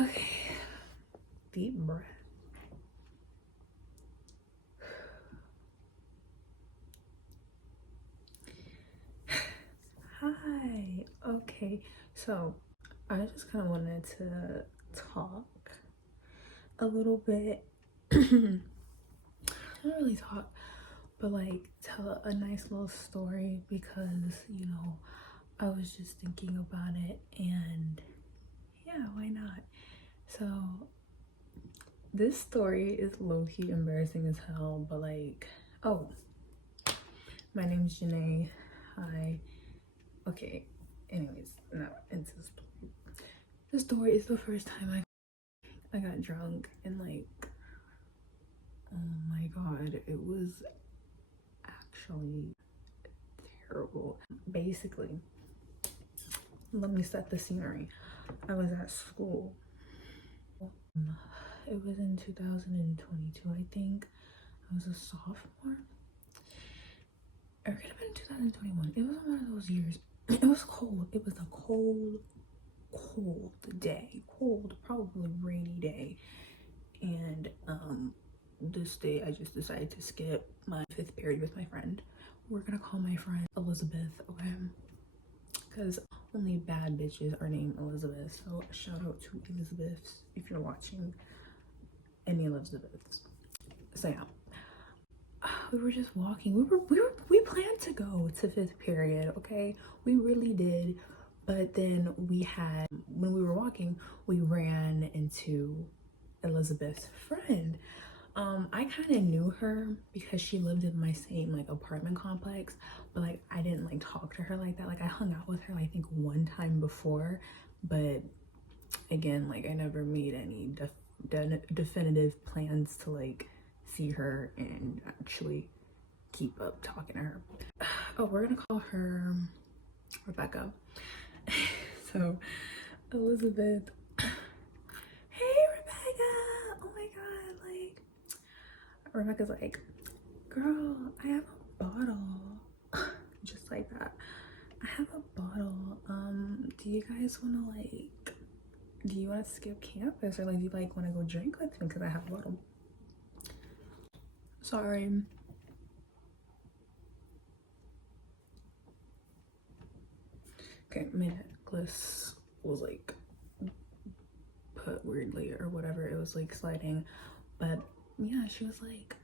Okay, deep breath. Hi. Okay, so I just kind of wanted to talk a little bit. Not really talk, but like tell a nice little story because I was just thinking about it, and yeah, why not? So this story is low-key embarrassing as hell, but like, oh, my name's Janae. Hi. Okay, anyways, no, into the story. The story is the first time I got drunk, and like, oh my god, it was actually terrible. Basically, let me set the scenery. I was at school. It was in 2022, I think. I was a sophomore. Or it could have been 2021. It was one of those years. It was cold. It was a cold day. Cold, probably rainy day. And this day I just decided to skip my 5th period with my friend. We're gonna call my friend Elizabeth, okay? Because only bad bitches are named Elizabeth. So shout out to Elizabeth if you're watching. Any Elizabeths. So yeah, we were just walking. We planned to go to 5th period, okay? We really did. But then when we were walking, we ran into Elizabeth's friend. I kind of knew her because she lived in my same like apartment complex, but like I didn't like talk to her like that. Like I hung out with her I think one time before, but again, like I never made any definitive plans to like see her and actually keep up talking to her. Oh, we're gonna call her Rebecca. So Elizabeth, hey Rebecca, oh my god, like Rebecca's like, girl, I have a bottle. Just like that. I have a bottle. Do you guys want to like, do you want to skip campus, or like do you like want to go drink with me because I have a bottle? Sorry. Okay, my necklace was like put weirdly or whatever. It was like sliding, but yeah, she was like,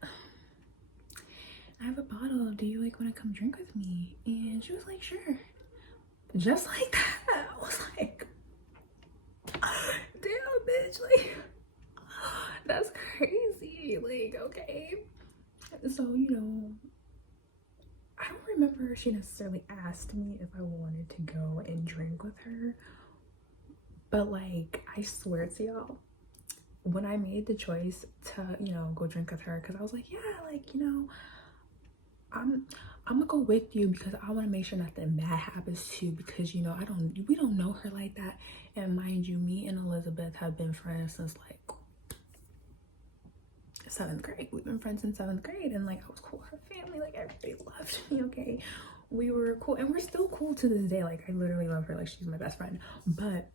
I have a bottle. Do you like want to come drink with me? And she was like, sure. Just like that. I was like, damn, bitch, like that's crazy. Like, okay. So, I don't remember if she necessarily asked me if I wanted to go and drink with her, but like, I swear to y'all, when I made the choice to, go drink with her, because I was like, yeah, like, I'm gonna go with you because I want to make sure nothing bad happens to you, because we don't know her like that. And mind you, me and Elizabeth have been friends since like 7th grade. We've been friends in 7th grade, and like I was cool with her family, like everybody loved me, okay? We were cool, and we're still cool to this day. Like I literally love her, like she's my best friend. But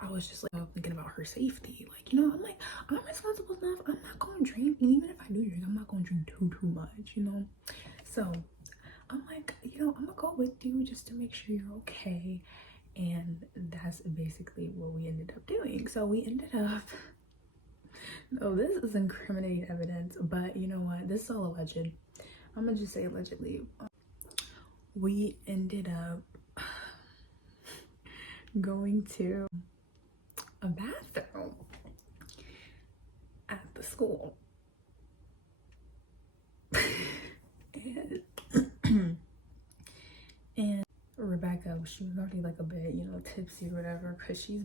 I was just like thinking about her safety. Like, I'm like, I'm responsible enough. I'm not going drinking. Even if I do drink, I'm not going to drink too much. So I'm like, I'm gonna go with you just to make sure you're okay. And that's basically what we ended up doing. So we ended up, oh, this is incriminating evidence, but you know what? This is all alleged. I'm gonna just say allegedly. We ended up going to a bathroom at the school. and Rebecca, she was already like a bit, tipsy or whatever, because she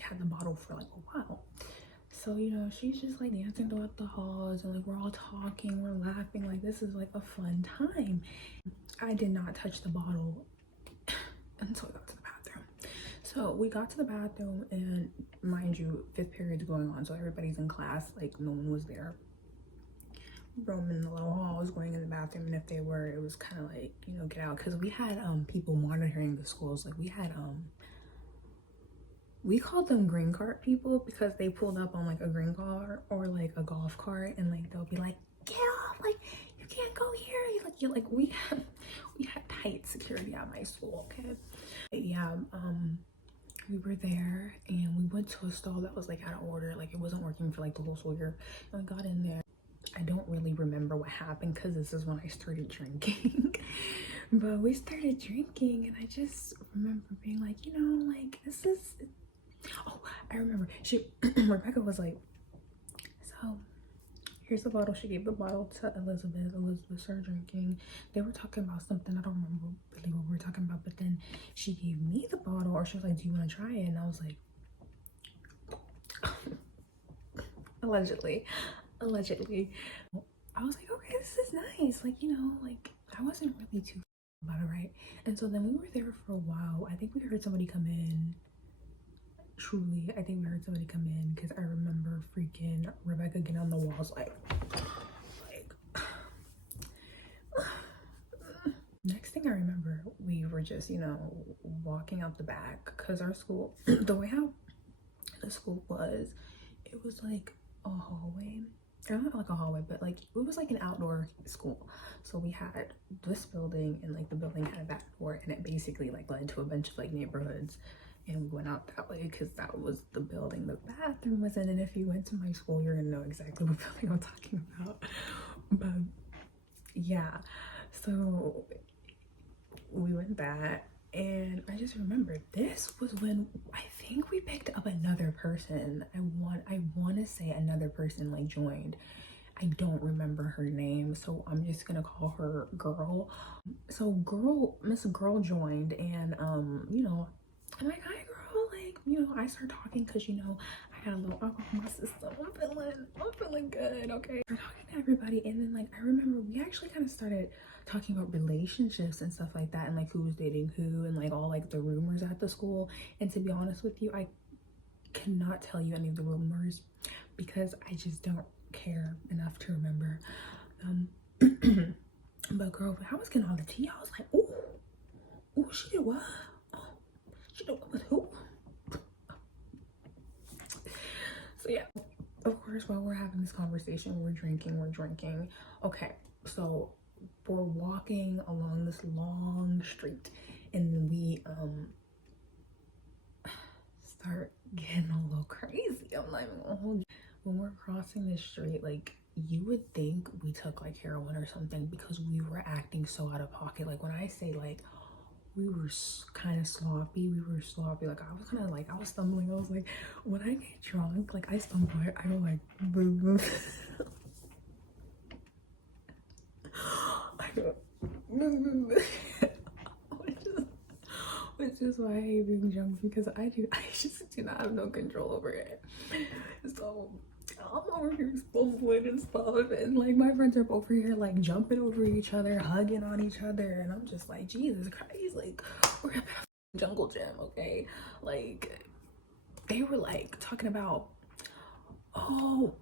had the bottle for like a while. So, she's just like dancing throughout the halls, and like we're all talking, we're laughing, like this is like a fun time. I did not touch the bottle until I got to the bathroom. So we got to the bathroom, and mind you, 5th period's going on, so everybody's in class, like no one was there roaming the little halls going in the bathroom, and if they were, it was kind of like, get out, because we had people monitoring the schools. Like we had we called them green cart people because they pulled up on like a green car or like a golf cart, and like they'll be like, get off, like you can't go here. You're like we had tight security at my school, okay? But yeah, we were there and we went to a stall that was like out of order, like it wasn't working for like the whole school year, and we got in there. I don't really remember what happened because this is when I started drinking. But we started drinking and I just remember being like, you know, like this is, oh, I remember Rebecca was like, so here's the bottle. She gave the bottle to Elizabeth. Elizabeth started drinking. They were talking about something. I don't remember really what we were talking about, but then she gave me the bottle, or she was like, do you want to try it? And I was like, allegedly. I was like, okay, this is nice. Like, you know, like I wasn't really too about it, right? And so then we were there for a while. I think we heard somebody come in. Truly, I think we heard somebody come in because I remember freaking Rebecca getting on the walls like next thing I remember, we were just, you know, walking out the back because our school, the way how the school was, it was like a hallway, or not like a hallway, but like it was like an outdoor school. So we had this building, and like the building had a back door, and it basically like led to a bunch of like neighborhoods, and we went out that way because that was the building the bathroom was in. And if you went to my school, you're gonna know exactly what building I'm talking about. But yeah, so we went that, and I just remember this was when I think we picked up another person. I want to say another person like joined. I don't remember her name, so I'm just gonna call her Girl. So Miss Girl joined, and you know, I'm like, hi Girl, like, you know, I start talking because, you know, I got a little alcohol in my system. I'm feeling good, okay? We're talking to everybody, and then like I remember we actually kind of started talking about relationships and stuff like that, and like who was dating who, and like all like the rumors at the school. And to be honest with you, I cannot tell you any of the rumors because I just don't care enough to remember. But girl, I was getting all the tea. I was like, oh, she did what? Oh, she did what with who? So yeah, of course, while we're having this conversation, we're drinking. Okay, so we're walking along this long street, and then we start getting a little crazy. I'm not even gonna hold you. When we're crossing the street, like you would think we took like heroin or something because we were acting so out of pocket. Like when I say like we were kind of sloppy, like I was kind of like, I was stumbling. I was like, when I get drunk, like I stumble, I go like boo boo. I go boo boo. Which is why I hate being drunk, because I just do not have no control over it. So I'm over here stumbling and stuff, and like my friends are over here like jumping over each other, hugging on each other, and I'm just like, Jesus Christ, like we're at a jungle gym, okay? Like they were like talking about, oh,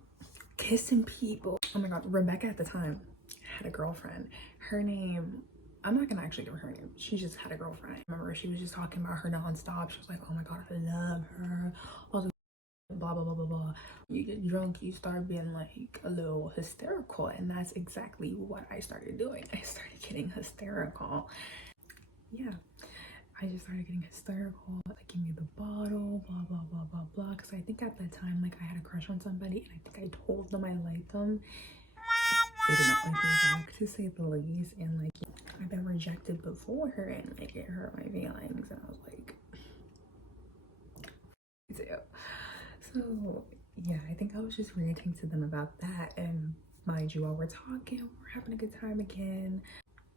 kissing people. Oh my god, Rebecca at the time had a girlfriend. Her name, I'm not gonna actually give her name. She just had a girlfriend. I remember she was just talking about her nonstop. She was like, oh my god, I love her. All the blah blah blah blah blah. You get drunk, you start being like a little hysterical, and that's exactly what I started doing. I started getting hysterical. Yeah, I just started getting hysterical. Like, give me the bottle, blah blah blah blah blah. Because I think at that time, like I had a crush on somebody, and I think I told them I liked them. They did not like me back, to say the least, and like I've been rejected before, and like it hurt my feelings, and I was like, so yeah, I think I was just ranting to them about that. And mind you, while we're talking, we're having a good time again.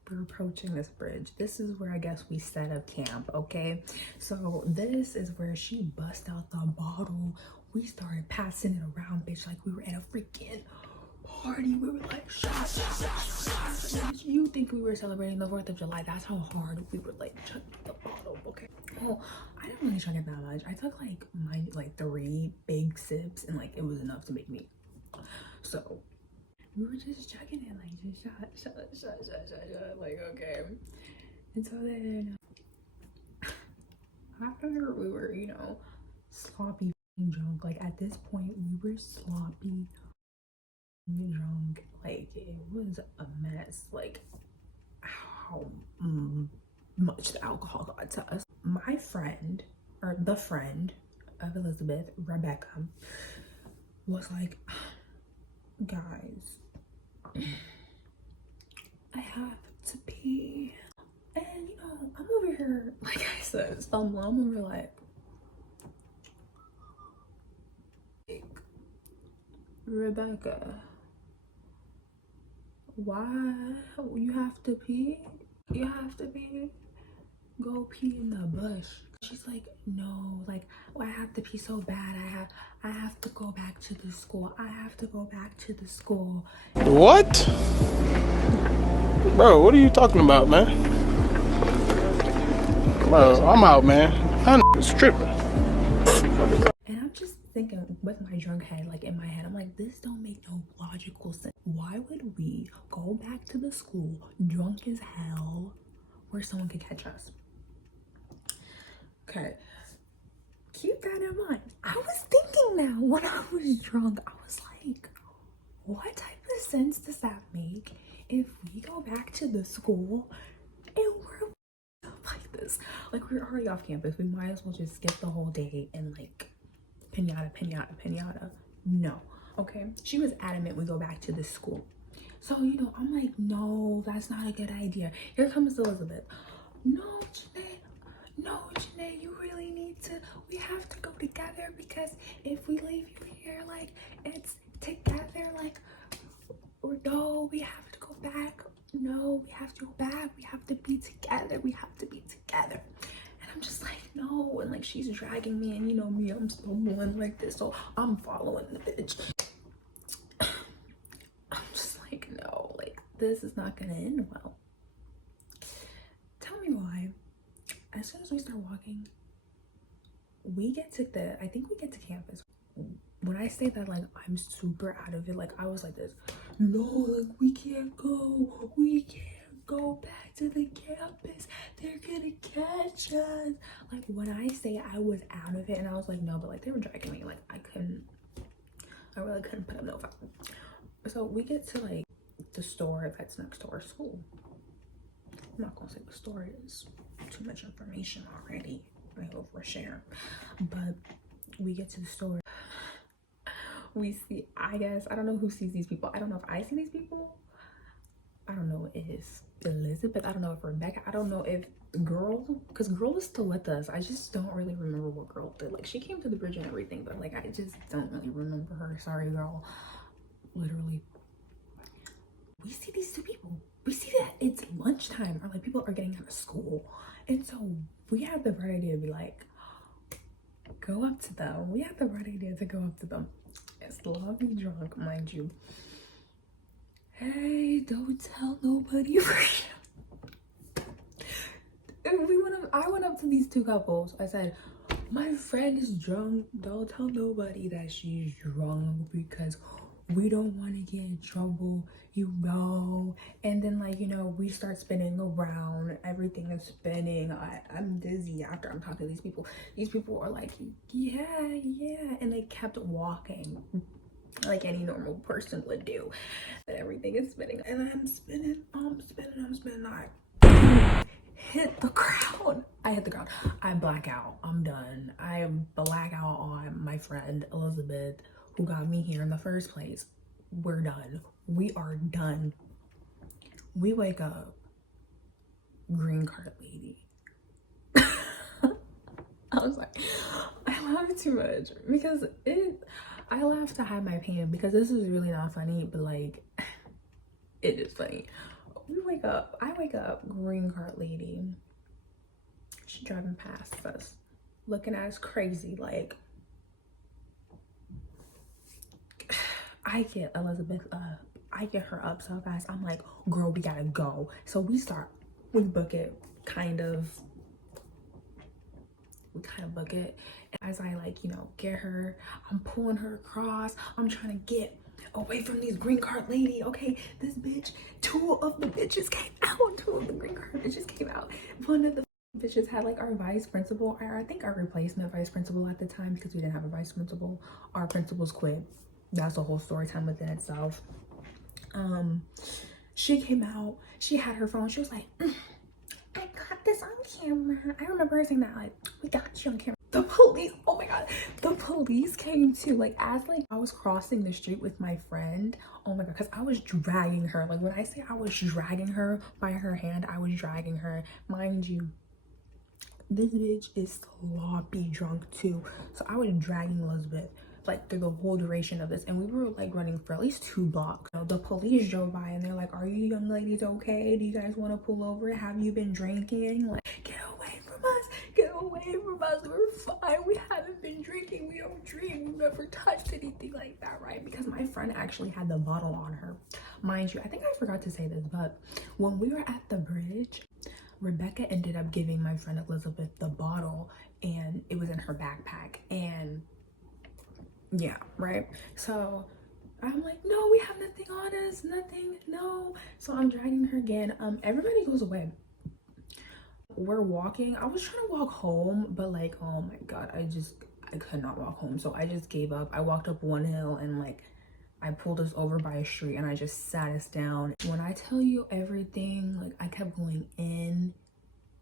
We're approaching this bridge. This is where I guess we set up camp, okay? So this is where she bust out the bottle. We started passing it around, bitch, like we were at a freaking party. We were like, shot. You think we were celebrating the 4th of July? That's how hard we were like chugging the bottle, okay? Well, I didn't really chug it that much. I took like my 3 big sips, and like it was enough to make me. So we were just chugging it, like just shot, like okay. And so then after we were, you know, sloppy drunk. Like at this point, we were sloppy drunk. Like it was a mess. Like how much the alcohol got to us. My friend, or the friend of Elizabeth, Rebecca, was like, guys, I have to pee. And you know, I'm over here, like I said, stumbling. I'm over like, Rebecca, why you have to pee? You have to pee? Go pee in the bush. She's like, no, like, oh, I have to pee so bad. I have to go back to the school. I have to go back to the school. What? Bro, what are you talking about, man? Bro, I'm out, man. That is tripping. And I'm just thinking with my drunk head, like in my head, I'm like, this don't make no logical sense. Why would we go back to the school drunk as hell where someone could catch us? Okay, keep that in mind. I was thinking now when I was drunk, I was like, what type of sense does that make if we go back to the school and we're like this? Like, we're already off campus. We might as well just skip the whole day and like pinata, pinata, pinata. No, okay? She was adamant we go back to the school. So, you know, I'm like, no, that's not a good idea. Here comes Elizabeth. No, Janae, you really need to, we have to go together because if we leave you here, like, it's together, like, or no, we have to go back. No, we have to go back. We have to be together. We have to be together. And I'm just like, no. And like, she's dragging me, and you know me, I'm stumbling like this. So I'm following the bitch. I'm just like, no, like, this is not gonna end well. Tell me why. As soon as we start walking, we get to I think we get to campus. When I say that, like, I'm super out of it, like, I was like this, no, like, we can't go back to the campus, they're gonna catch us. Like, when I say I was out of it, and I was like, no, but like, they were dragging me, like, I really couldn't put up no fight. So we get to like the store that's next to our school. I'm not gonna say the store is too much information already, I overshare, but we get to the store. We see, I guess, I don't know who sees these people. I don't know if I see these people. I don't know if Elizabeth, I don't know if Rebecca, I don't know if girl, because girl was still with us. I just don't really remember what girl did. Like, she came to the bridge and everything, but like, I just don't really remember her. Sorry, girl. Literally. We see these two people. We see that it's lunchtime, or like people are getting out of school. And so we have the bright idea to be like, go up to them. We have the right idea to go up to them. It's lovely drunk, mind you. Hey, don't tell nobody. I went up to these two couples. I said, my friend is drunk. Don't tell nobody that she's drunk because we don't want to get in trouble, you know. And then, like, you know, we start spinning around. Everything is spinning. I'm dizzy after I'm talking to these people. These people are like, yeah. And they kept walking like any normal person would do. And everything is spinning. And I'm spinning. I hit the ground. I black out. I'm done. I black out on my friend Elizabeth, who got me here in the first place. We're done. We are done. We wake up, green card lady. I was like, I laugh too much because I laugh to hide my pain because this is really not funny, but like, it is funny. I wake up, green card lady. She driving past us, looking at us crazy, like, I get Elizabeth up. I get her up so fast. I'm like, girl, we gotta go. So we book it, we kind of book it. And as I, like, you know, get her, I'm pulling her across. I'm trying to get away from these green card lady. Okay, this bitch, two of the bitches came out. Two of the green card bitches came out. One of the Bitches had like our vice principal, or I think our replacement vice principal at the time, because we didn't have a vice principal. Our principals quit. That's a whole story time within itself. She came out, she had her phone, she was like, I got this on camera. I remember her saying that, like, we got you on camera. The police, oh my god, the police came too. Like, as like I was crossing the street with my friend, oh my god, because I was dragging her. Like, when I say I was dragging her by her hand, I was dragging her. Mind you, this bitch is sloppy drunk too. So I was dragging Elizabeth like through the whole duration of this, and we were like running for at least 2 blocks. You know, the police drove by and they're like, are you young ladies okay? Do you guys want to pull over? Have you been drinking? Like, get away from us, get away from us, we're fine, we haven't been drinking, we don't drink, we've never touched anything like that, right? Because my friend actually had the bottle on her. Mind you, I think I forgot to say this, but when we were at the bridge, Rebecca ended up giving my friend Elizabeth the bottle, and it was in her backpack. And yeah, right. So I'm like, no, we have nothing on us, nothing, no. So I'm dragging her again. Everybody goes away. We're walking. I was trying to walk home, but like, oh my god, I could not walk home. So I just gave up. I walked up one hill and like I pulled us over by a street and I just sat us down. When I tell you everything, like I kept going in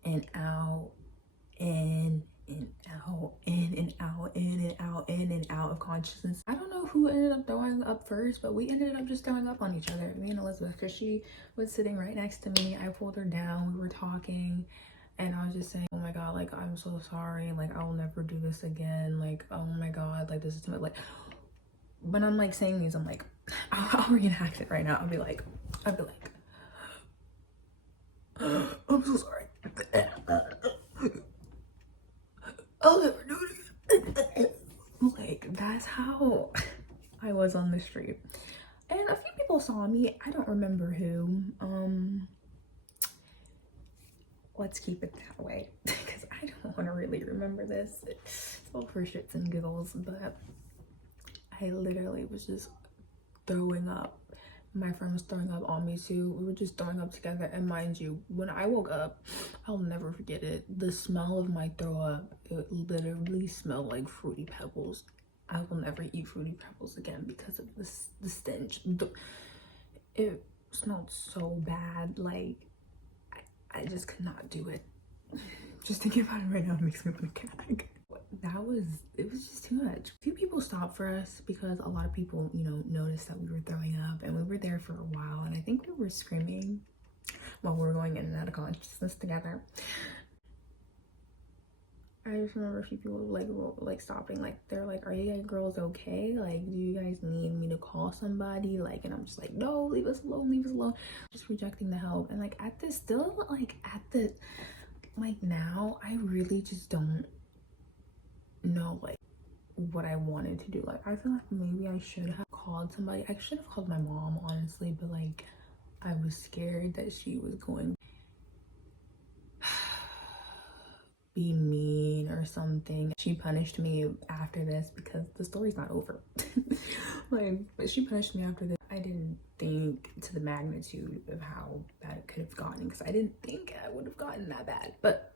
and out, in and out, in and out, in and out, in and out of consciousness. I don't know who ended up throwing up first, but we ended up just throwing up on each other, me and Elizabeth, because she was sitting right next to me. I pulled her down, we were talking, and I was just saying, oh my god, like I'm so sorry, like I'll never do this again, like oh my god, like this is too much. Like when I'm like saying these, I'm like, I'll reenact it right now. I'll be like, I'm so sorry. I'll never do it again. Like, that's how I was on the street. And a few people saw me. I don't remember who. Let's keep it that way. Because I don't want to really remember this. It's all for shits and giggles. But I literally was just throwing up. My friend was throwing up on me too. We were just throwing up together. And mind you, when I woke up, I'll never forget it. The smell of my throw up, it literally smelled like Fruity Pebbles. I will never eat Fruity Pebbles again because of the stench. It smelled so bad. Like, I just could not do it. Just thinking about it right now makes me want to gag. It was just too much. A few people stopped for us because a lot of people, you know, noticed that we were throwing up, and we were there for a while, and I think we were screaming while we were going in and out of consciousness together. I just remember a few people like stopping, like they're like, are you guys girls okay? Like, do you guys need me to call somebody? Like, and I'm just like, no, leave us alone, leave us alone. Just rejecting the help. And like at this still, like at the, like now, I really just don't know like what I wanted to do. Like I feel like maybe I should have called somebody. I should have called my mom, honestly, but like I was scared that she was going to be mean or something. She punished me after this because the story's not over. Like, but she punished me after this. I didn't think to the magnitude of how bad it could have gotten, because I didn't think I would have gotten that bad. But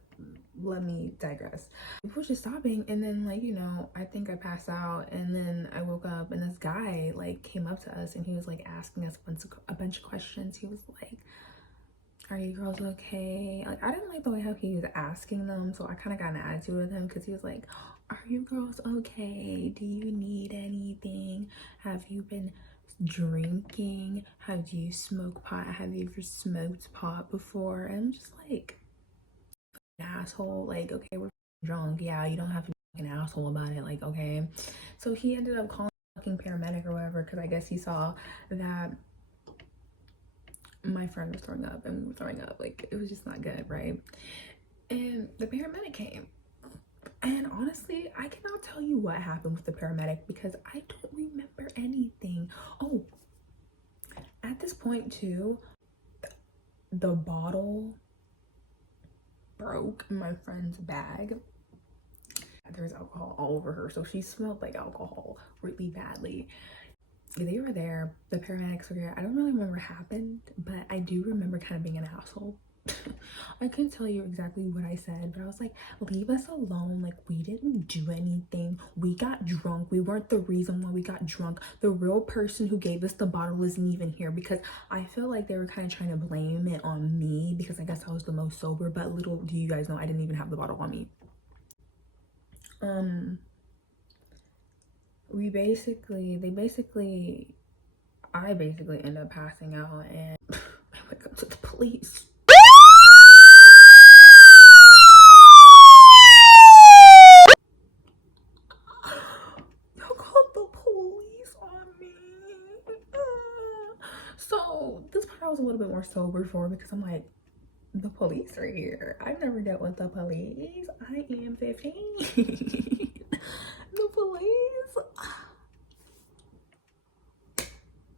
let me digress. We were just stopping, and then like, you know, I think I passed out, and then I woke up and this guy like came up to us and he was like asking us a bunch of questions. He was like, are you girls okay? Like I didn't like the way how he was asking them, so I kind of got an attitude with him, because he was like, are you girls okay? Do you need anything? Have you been drinking? Have you smoked pot? Have you ever smoked pot before? And I'm just like, asshole. Like, okay, we're drunk, yeah, you don't have to be an asshole about it. Like, okay. So he ended up calling a fucking paramedic or whatever, because I guess he saw that my friend was throwing up and we were throwing up. Like, it was just not good, right? And the paramedic came, and honestly, I cannot tell you what happened with the paramedic because I don't remember anything. Oh, at this point too, the bottle broke in my friend's bag. There was alcohol all over her, so she smelled like alcohol really badly. They were there, the paramedics were there. I don't really remember what happened, but I do remember kind of being an asshole I couldn't tell you exactly what I said, but I was like, leave us alone. Like, we didn't do anything. We got drunk. We weren't the reason why we got drunk. The real person who gave us the bottle isn't even here, because I feel like they were kind of trying to blame it on me because I guess I was the most sober. But little do you guys know, I didn't even have the bottle on me. I basically end up passing out, and I wake up to the police. Y'all called the police on me. So this part I was a little bit more sober for, because I'm like, the police are here. I've never dealt with the police. I am 15. The police.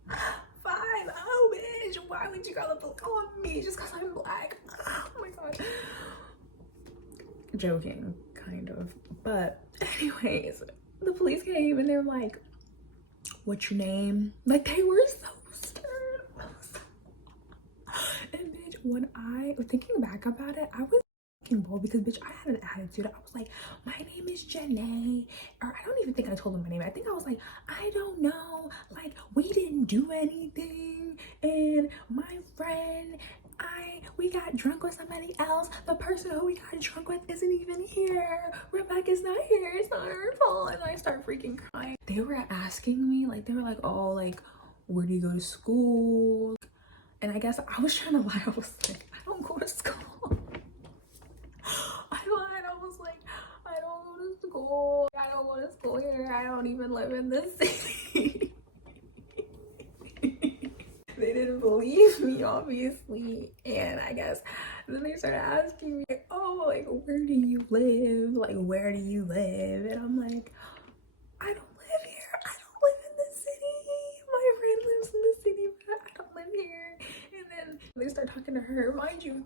5-0, bitch. Why would you call the police on me just because I'm black? Oh my god. Joking, kind of. But anyways, the police came and they're like, what's your name? Like, they were so scared. And bitch, when I was thinking back about it, I was fucking bold, because bitch, I had an attitude. I was like, my name is Janae. Or I don't even think I told them my name. I think I was like, I don't know. Like, we didn't do anything. And my friend, we got drunk with somebody else. The person who we got drunk with isn't even here. Rebecca's not here. It's not her fault. And I start freaking crying. They were asking me, like, they were like, oh, like, where do you go to school? And I guess I was trying to lie. I was like, I don't go to school. I lied. I was like, I don't go to school. I don't go to school here. I don't even live in this city. They didn't believe me, obviously. And I guess then they started asking me, oh, like, where do you live? Like, where do you live? And I'm like, I don't live here. I don't live in the city. My friend lives in the city, but I don't live here. And then they start talking to her. Mind you,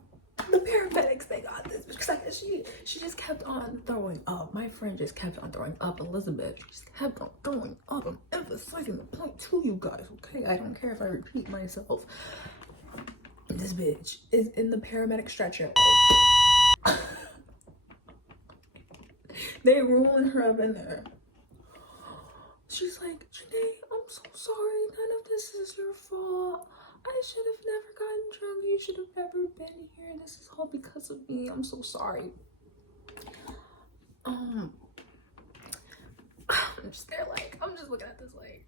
the paramedics, they got this, because I guess she just kept on throwing up. My friend just kept on throwing up. Elizabeth, she just kept on throwing up. I'm emphasizing the point to you guys, okay? I don't care if I repeat myself. This bitch is in the paramedic stretcher. They rolling her up in there. She's like, Janae, I'm so sorry. None of this is your fault. I should have never gotten drunk. You should have never been here. This is all because of me. I'm so sorry. I'm just there, like, I'm just looking at this like.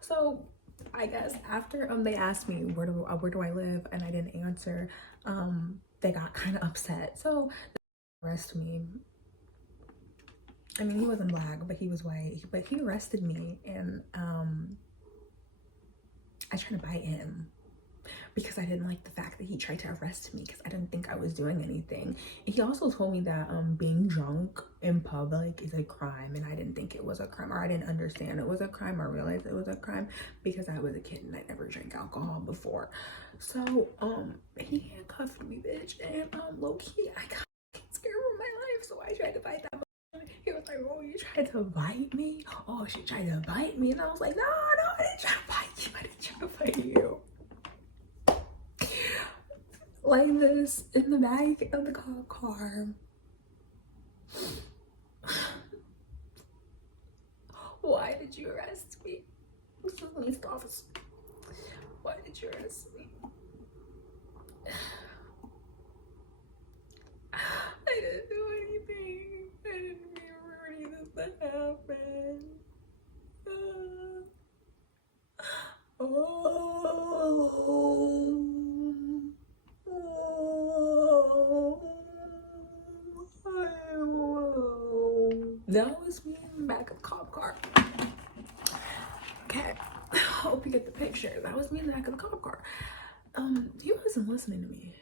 So I guess after they asked me where do I live, and I didn't answer, they got kind of upset. So they arrested me. I mean, he wasn't black, but he was white. But he arrested me, and I tried to bite him because I didn't like the fact that he tried to arrest me, because I didn't think I was doing anything. And he also told me that being drunk in public is a crime, and I didn't think it was a crime, or I didn't understand it was a crime or realize it was a crime, because I was a kid and I never drank alcohol before. So he handcuffed me, bitch, and low-key I got scared for my life, so I tried to bite that. He was like, oh, you tried to bite me? Oh, she tried to bite me. And I was like, no, I didn't try to bite you. I didn't try to bite you. Like this, in the back of the cop car. Why did you arrest me? This is the police officer. Why did you arrest me? I didn't do anything. I didn't mean for any of this to happen. That was me in the back of the cop car. Okay, hope you get the picture. That was me in the back of the cop car. He wasn't listening to me.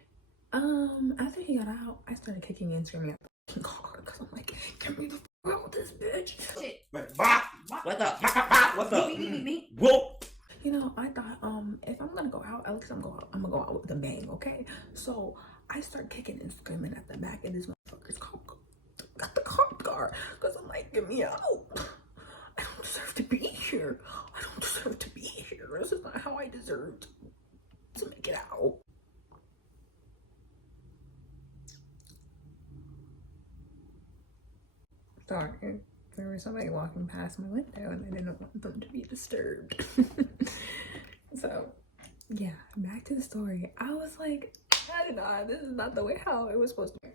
After he got out, I started kicking and screaming at the car, because I'm like, get me the fuck out with this bitch. Shit. What's up? What's up? Whoa. You know, I thought, if I'm gonna go out, at least I'm gonna go out with a bang, okay? So I start kicking and screaming at the back of this motherfucker's got the cop car, because I'm like, get me out. I don't deserve to be here. I don't deserve to be here. This is not how I deserved to make it out. Sorry, there was somebody walking past my window and I didn't want them to be disturbed. So, yeah, back to the story. I was like, this is not the way how it was supposed to be.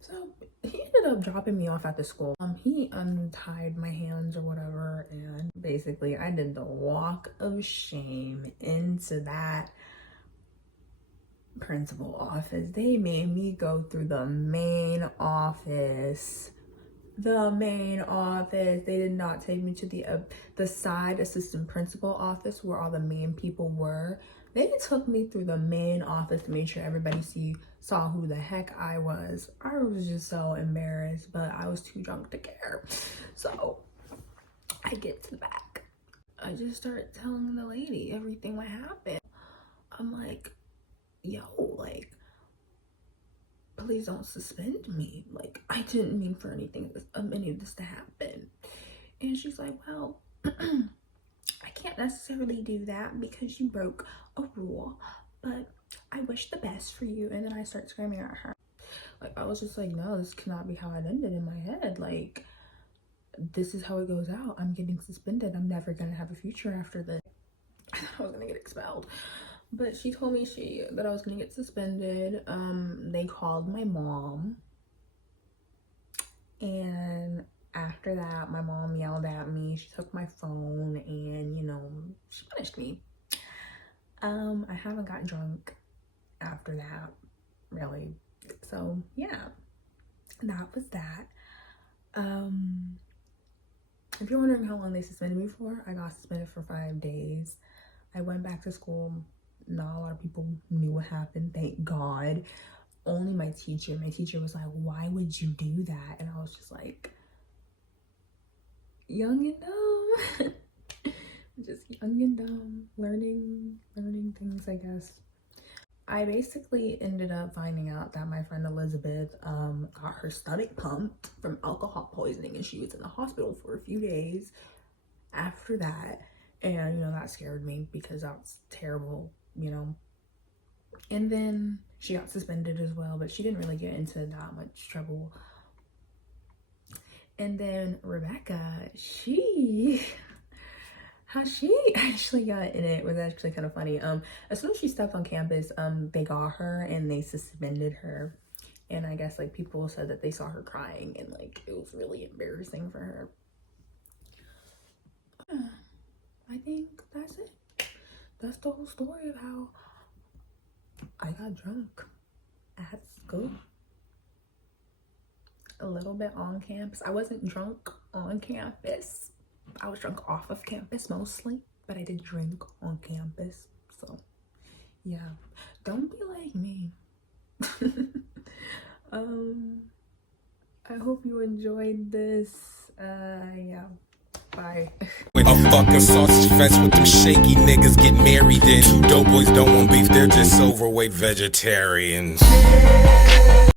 So he ended up dropping me off at the school. He untied my hands or whatever, and basically I did the walk of shame into that principal office. They made me go through the main office. They did not take me to the side assistant principal office where all the main people were. They took me through the main office to make sure everybody saw who the heck I was. I was just so embarrassed, but I was too drunk to care. So I get to the back. I just start telling the lady everything what happened. I'm like, yo, like, please don't suspend me. Like, I didn't mean for any of this to happen. And she's like, well, I can't necessarily do that because you broke a rule, but I wish the best for you. And then I start screaming at her. Like, I was just like, no, this cannot be how it ended in my head. Like, this is how it goes out. I'm getting suspended. I'm never gonna have a future after this. I thought I was gonna get expelled. But she told me that I was gonna get suspended. They called my mom. And after that, my mom yelled at me. She took my phone and, you know, she punished me. I haven't got drunk after that, really. So, yeah, that was that. If you're wondering how long they suspended me for, I got suspended for 5 days. I went back to school. Not a lot of people knew what happened, thank God. Only my teacher was like, why would you do that? And I was just like, young and dumb. Just young and dumb, learning things, I guess. I basically ended up finding out that my friend Elizabeth got her stomach pumped from alcohol poisoning, and she was in the hospital for a few days after that. And, you know, that scared me because that's terrible, you know. And then she got suspended as well, but she didn't really get into that much trouble. And then Rebecca, how she actually got in it was actually kind of funny. As soon as she stepped on campus, they got her and they suspended her. And I guess, like, people said that they saw her crying and, like, it was really embarrassing for her. I think that's it. That's the whole story of how I got drunk at school. A little bit on campus. I wasn't drunk on campus. I was drunk off of campus mostly, but I did drink on campus. So, yeah. Don't be like me. I hope you enjoyed this. Yeah. Bye. A fucking sausage fest with them shaky niggas get married in. Two dope boys don't want beef, they're just overweight vegetarians.